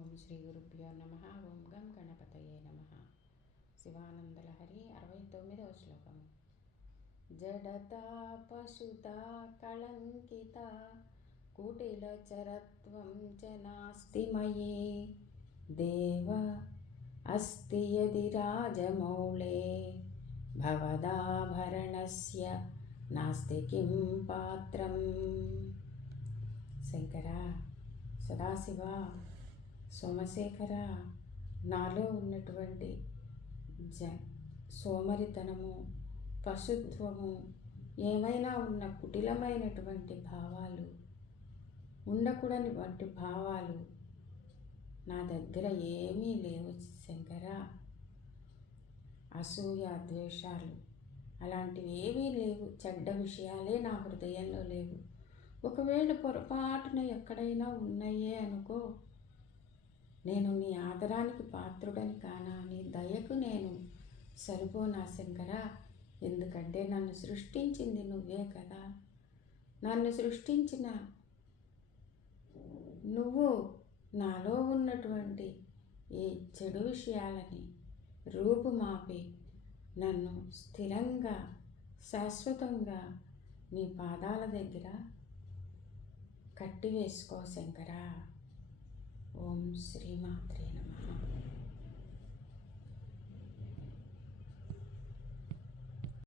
ఓం శ్రీ గురుభ్యో నమ. ఓం గం గణపతయే నమ. శివానందలహరి 69వ శ్లోకము. జడతా పశుతా కళంకిత కుటిలచరత్వం చ నాస్తి మయే దేవ అస్తి యది రాజమౌళే భవదాభరణస్య నాస్తి కిం పాత్రం. శంకర, సదాశివ, సోమశేఖర, నాలో ఉన్నటువంటి సోమరితనము, పశుత్వము, ఏమైనా ఉన్న కుటిలమైనటువంటి భావాలు, ఉండకూడని వంటి భావాలు నా దగ్గర ఏమీ లేవు శంకర. అసూయ, ద్వేషాలు అలాంటివి ఏమీ లేవు. చెడ్డ విషయాలే నా హృదయంలో లేవు. ఒకవేళ పొరపాటున ఎక్కడైనా ఉన్నాయే అనుకో, నేను నీ ఆదరానికి పాత్రుడని కానా, నీ దయకు నేను సరిపోనా శంకర. ఎందుకంటే నన్ను సృష్టించింది నువ్వే కదా. నన్ను సృష్టించిన నువ్వు నాలో ఉన్నటువంటి ఈ చెడు విషయాలని రూపుమాపి నన్ను స్థిరంగా, శాశ్వతంగా నీ పాదాల దగ్గర కట్టివేసుకో శంకర. ఓం శ్రీమాత్రే నమః.